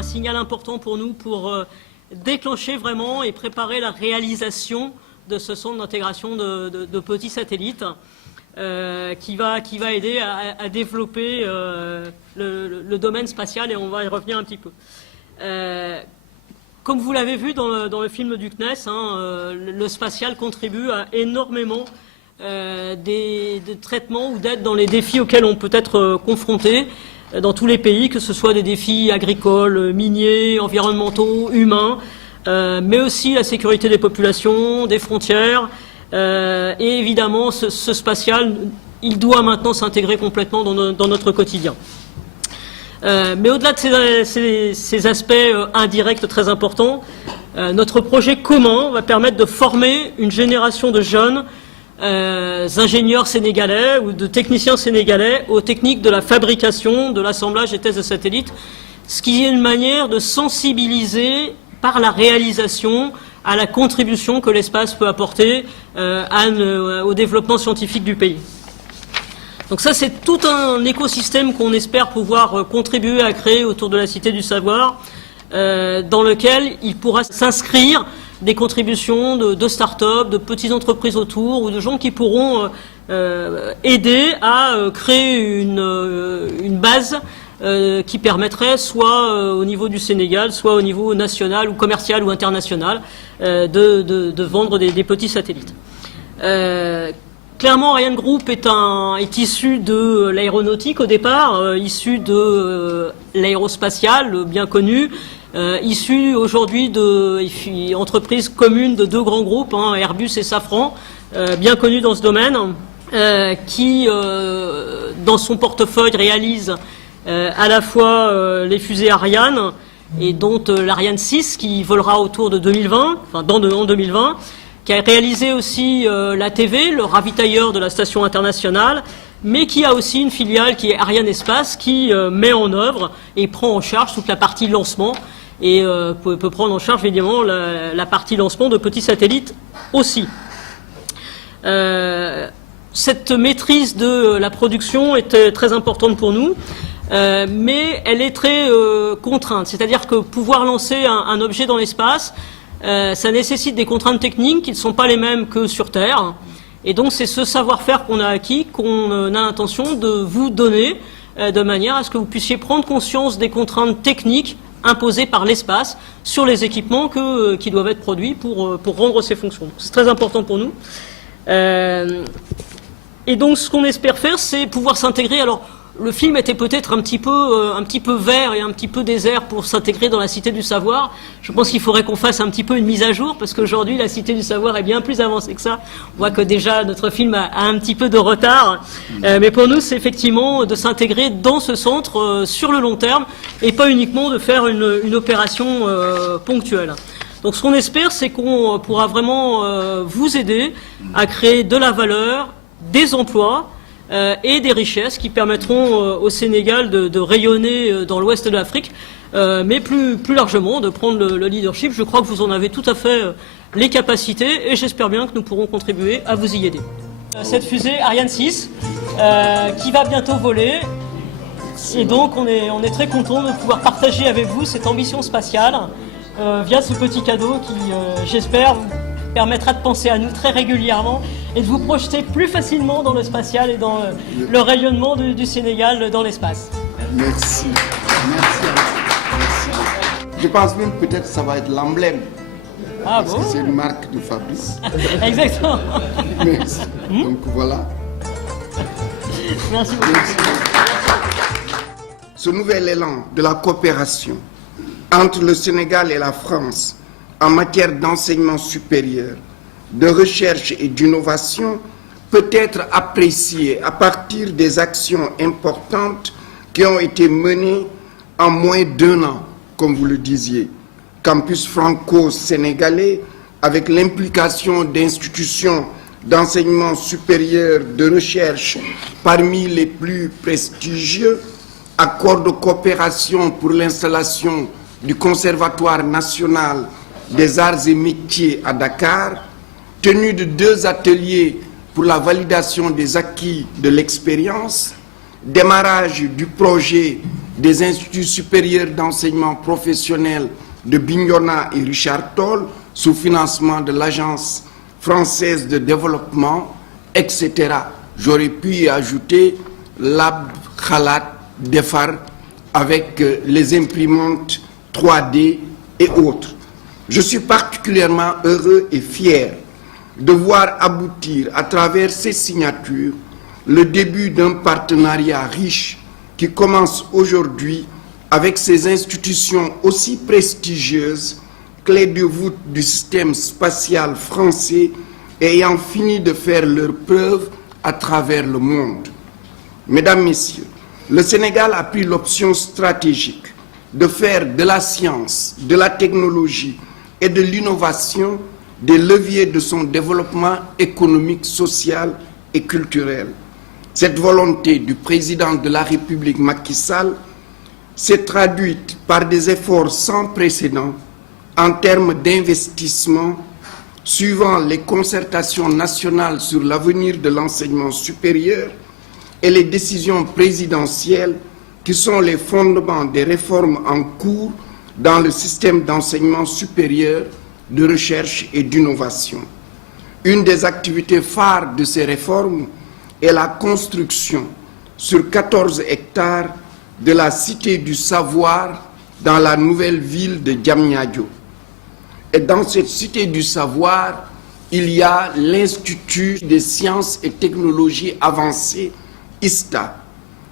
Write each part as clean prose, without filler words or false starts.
un signal important pour nous pour déclencher vraiment et préparer la réalisation de ce centre d'intégration de petits satellites qui va aider à développer le domaine spatial, et on va y revenir un petit peu. Comme vous l'avez vu dans le film du CNES, le spatial contribue à énormément de traitements ou d'aide dans les défis auxquels on peut être confronté dans tous les pays, que ce soit des défis agricoles, miniers, environnementaux, humains, mais aussi la sécurité des populations, des frontières, et évidemment ce spatial, il doit maintenant s'intégrer complètement dans notre quotidien. Mais au-delà de ces aspects indirects très importants, notre projet commun va permettre de former une génération de jeunes ingénieurs sénégalais ou de techniciens sénégalais aux techniques de la fabrication, de l'assemblage et tests de satellites, ce qui est une manière de sensibiliser par la réalisation à la contribution que l'espace peut apporter au développement scientifique du pays. Donc ça, c'est tout un écosystème qu'on espère pouvoir contribuer à créer autour de la Cité du Savoir, dans lequel il pourra s'inscrire des contributions de start-up, de petites entreprises autour, ou de gens qui pourront aider à créer une base qui permettrait, soit au niveau du Sénégal, soit au niveau national ou commercial ou international, de vendre des petits satellites. Clairement, Ariane Group est issu de l'aéronautique au départ, issu de l'aérospatial bien connu, issu aujourd'hui d'entreprises communes de deux grands groupes, Airbus et Safran, bien connus dans ce domaine, qui, dans son portefeuille, réalise à la fois les fusées Ariane, et dont l'Ariane 6, qui volera autour de 2020, enfin en 2020, qui a réalisé aussi l'ATV, le ravitailleur de la station internationale, mais qui a aussi une filiale qui est Ariane Espace, qui met en œuvre et prend en charge toute la partie lancement, et peut prendre en charge évidemment la partie lancement de petits satellites aussi. Cette maîtrise de la production est très importante pour nous, mais elle est très contrainte. C'est-à-dire que pouvoir lancer un objet dans l'espace, ça nécessite des contraintes techniques qui ne sont pas les mêmes que sur Terre. Et donc c'est ce savoir-faire qu'on a acquis, qu'on a l'intention de vous donner, de manière à ce que vous puissiez prendre conscience des contraintes techniques imposées par l'espace sur les équipements qui doivent être produits pour rendre ces fonctions. C'est très important pour nous. Et donc ce qu'on espère faire, c'est pouvoir s'intégrer. Alors le film était peut-être un petit peu vert et un petit peu désert pour s'intégrer dans la Cité du Savoir. Je pense qu'il faudrait qu'on fasse un petit peu une mise à jour, parce qu'aujourd'hui la Cité du Savoir est bien plus avancée que ça. On voit que déjà notre film a un petit peu de retard, mais pour nous c'est effectivement de s'intégrer dans ce centre sur le long terme, et pas uniquement de faire une opération ponctuelle. Donc ce qu'on espère, c'est qu'on pourra vraiment vous aider à créer de la valeur, des emplois, et des richesses qui permettront au Sénégal de rayonner dans l'ouest de l'Afrique, mais plus largement de prendre le leadership. Je crois que vous en avez tout à fait les capacités, et j'espère bien que nous pourrons contribuer à vous y aider. Cette fusée Ariane 6 qui va bientôt voler, et donc on est très content de pouvoir partager avec vous cette ambition spatiale via ce petit cadeau qui, j'espère, vous permettra de penser à nous très régulièrement et de vous projeter plus facilement dans le spatial et dans le rayonnement du Sénégal dans l'espace. Merci. Merci. Je pense même peut-être que ça va être l'emblème. Ah parce bon? que c'est une marque de Fabrice. Exactement. Merci. Donc voilà. Merci beaucoup. Merci. Ce nouvel élan de la coopération entre le Sénégal et la France en matière d'enseignement supérieur, de recherche et d'innovation peut être apprécié à partir des actions importantes qui ont été menées en moins d'1 an, comme vous le disiez. Campus franco-sénégalais, avec l'implication d'institutions d'enseignement supérieur, de recherche parmi les plus prestigieux, accord de coopération pour l'installation du Conservatoire national des arts et métiers à Dakar, tenue de 2 ateliers pour la validation des acquis de l'expérience, démarrage du projet des instituts supérieurs d'enseignement professionnel de Bignona et Richard Toll, sous financement de l'Agence française de développement, etc. J'aurais pu y ajouter Lab, Khalat, Defar, avec les imprimantes 3D et autres. Je suis particulièrement heureux et fier de voir aboutir à travers ces signatures le début d'un partenariat riche qui commence aujourd'hui avec ces institutions aussi prestigieuses, clés de voûte du système spatial français ayant fini de faire leurs preuves à travers le monde. Mesdames, Messieurs, le Sénégal a pris l'option stratégique de faire de la science, de la technologie et de l'innovation des leviers de son développement économique, social et culturel. Cette volonté du président de la République Macky Sall s'est traduite par des efforts sans précédent en termes d'investissement, suivant les concertations nationales sur l'avenir de l'enseignement supérieur et les décisions présidentielles qui sont les fondements des réformes en cours dans le système d'enseignement supérieur, de recherche et d'innovation. Une des activités phares de ces réformes est la construction sur 14 hectares de la Cité du Savoir dans la nouvelle ville de Diamniadio. Et dans cette Cité du Savoir, il y a l'Institut des sciences et technologies avancées, ISTA,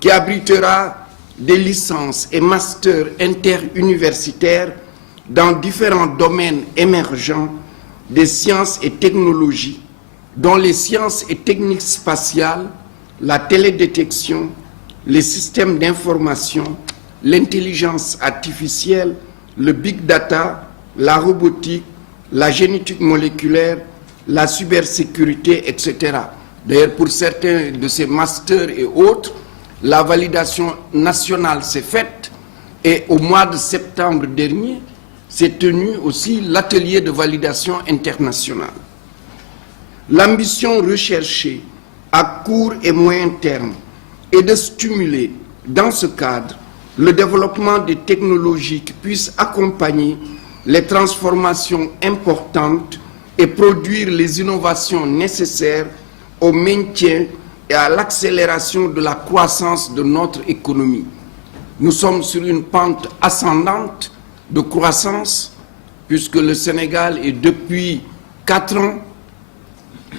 qui abritera des licences et masters interuniversitaires dans différents domaines émergents des sciences et technologies, dont les sciences et techniques spatiales, la télédétection, les systèmes d'information, l'intelligence artificielle, le big data, la robotique, la génétique moléculaire, la cybersécurité, etc. D'ailleurs, pour certains de ces masters et autres, la validation nationale s'est faite et au mois de septembre dernier, s'est tenu aussi l'atelier de validation internationale. L'ambition recherchée à court et moyen terme est de stimuler, dans ce cadre, le développement des technologies qui puissent accompagner les transformations importantes et produire les innovations nécessaires au maintien et à l'accélération de la croissance de notre économie. Nous sommes sur une pente ascendante de croissance, puisque le Sénégal est depuis 4 ans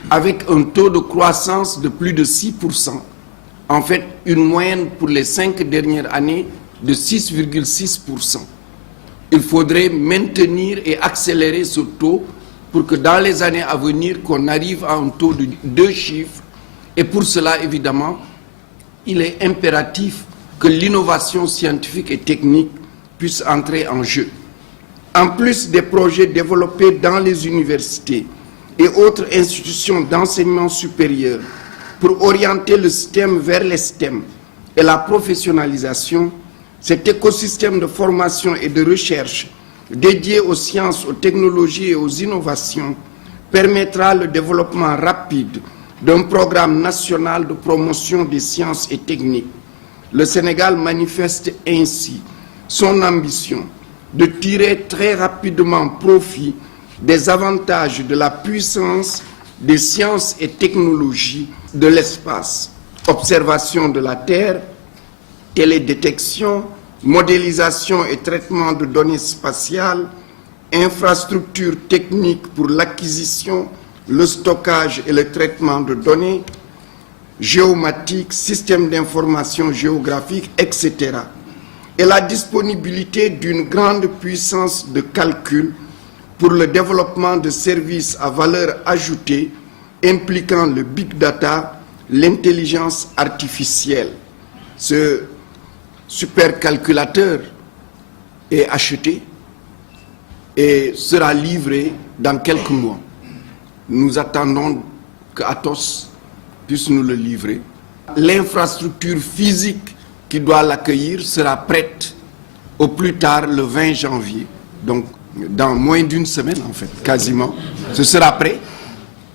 avec un taux de croissance de plus de 6%. En fait, une moyenne pour les 5 dernières années de 6,6%. Il faudrait maintenir et accélérer ce taux pour que dans les années à venir, qu'on arrive à un taux de 2 chiffres. Et pour cela, évidemment, il est impératif que l'innovation scientifique et technique puisse entrer en jeu. En plus des projets développés dans les universités et autres institutions d'enseignement supérieur pour orienter le système vers les STEM et la professionnalisation, cet écosystème de formation et de recherche dédié aux sciences, aux technologies et aux innovations permettra le développement rapide d'un programme national de promotion des sciences et techniques. Le Sénégal manifeste ainsi son ambition de tirer très rapidement profit des avantages de la puissance des sciences et technologies de l'espace. Observation de la Terre, télédétection, modélisation et traitement de données spatiales, infrastructures techniques pour l'acquisition, le stockage et le traitement de données, géomatique, système d'information géographique, etc. Et la disponibilité d'une grande puissance de calcul pour le développement de services à valeur ajoutée impliquant le big data, l'intelligence artificielle. Ce supercalculateur est acheté et sera livré dans quelques mois. Nous attendons qu'Atos puisse nous le livrer. L'infrastructure physique qui doit l'accueillir sera prête au plus tard le 20 janvier. Donc, dans moins d'une semaine, en fait, quasiment. Ce sera prêt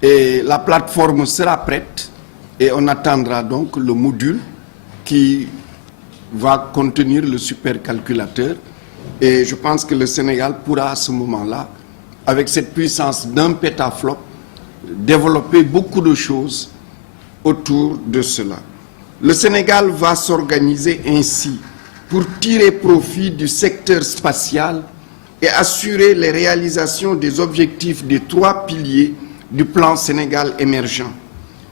et la plateforme sera prête et on attendra donc le module qui va contenir le supercalculateur. Et je pense que le Sénégal pourra à ce moment-là, avec cette puissance d'un pétaflop, développer beaucoup de choses autour de cela. Le Sénégal va s'organiser ainsi pour tirer profit du secteur spatial et assurer les réalisations des objectifs des 3 piliers du plan Sénégal émergent.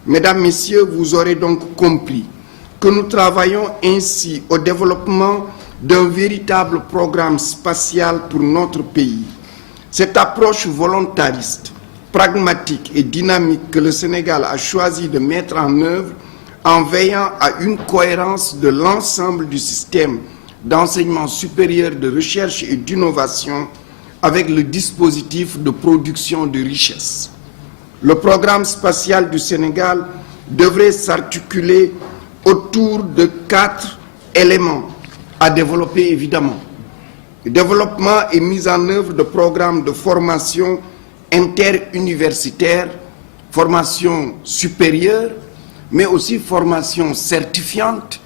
Mesdames, Messieurs, vous aurez donc compris que nous travaillons ainsi au développement d'un véritable programme spatial pour notre pays. Cette approche volontariste, pragmatique et dynamique que le Sénégal a choisi de mettre en œuvre en veillant à une cohérence de l'ensemble du système d'enseignement supérieur, de recherche et d'innovation avec le dispositif de production de richesses. Le programme spatial du Sénégal devrait s'articuler autour de 4 éléments à développer évidemment. Le développement et mise en œuvre de programmes de formation interuniversitaire, formation supérieure, mais aussi formation certifiante,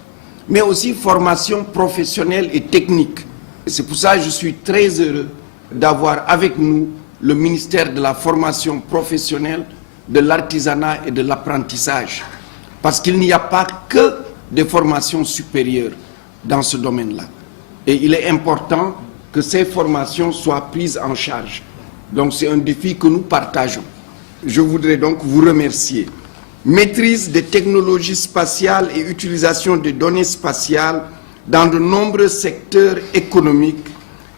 mais aussi formation professionnelle et technique. C'est pour ça que je suis très heureux d'avoir avec nous le ministère de la formation professionnelle, de l'artisanat et de l'apprentissage. Parce qu'il n'y a pas que des formations supérieures dans ce domaine-là. Et il est important que ces formations soient prises en charge. Donc c'est un défi que nous partageons. Je voudrais donc vous remercier. Maîtrise des technologies spatiales et utilisation des données spatiales dans de nombreux secteurs économiques,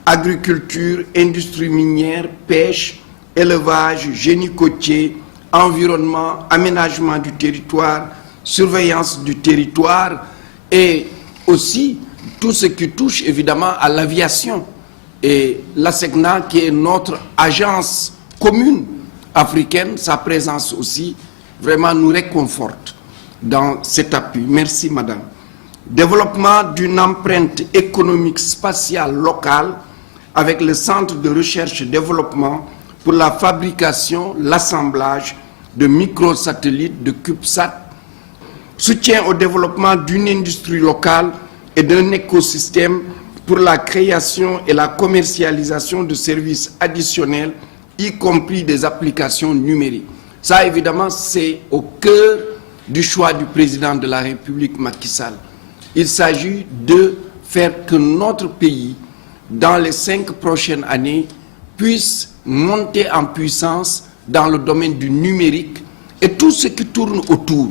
agriculture, industrie minière, pêche, élevage, génie côtier, environnement, aménagement du territoire, surveillance du territoire et aussi tout ce qui touche évidemment à l'aviation. Et l'ASECNA, qui est notre agence commune africaine, sa présence aussi, vraiment nous réconforte dans cet appui. Merci, madame. Développement d'une empreinte économique spatiale locale avec le Centre de recherche et développement pour la fabrication, l'assemblage de microsatellites, de CubeSat. Soutien au développement d'une industrie locale et d'un écosystème pour la création et la commercialisation de services additionnels, y compris des applications numériques. Ça, évidemment, c'est au cœur du choix du président de la République, Macky Sall. Il s'agit de faire que notre pays, dans les 5 prochaines années, puisse monter en puissance dans le domaine du numérique et tout ce qui tourne autour.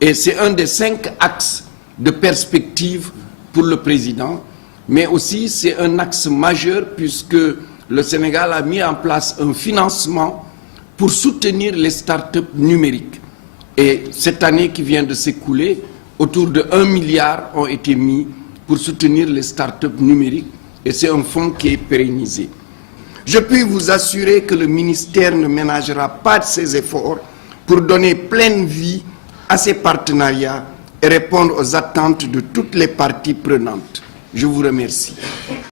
Et c'est un des 5 axes de perspective pour le président, mais aussi c'est un axe majeur puisque le Sénégal a mis en place un financement pour soutenir les startups numériques. Et cette année qui vient de s'écouler, autour de 1 milliard ont été mis pour soutenir les startups numériques et c'est un fonds qui est pérennisé. Je puis vous assurer que le ministère ne ménagera pas de ses efforts pour donner pleine vie à ces partenariats et répondre aux attentes de toutes les parties prenantes. Je vous remercie.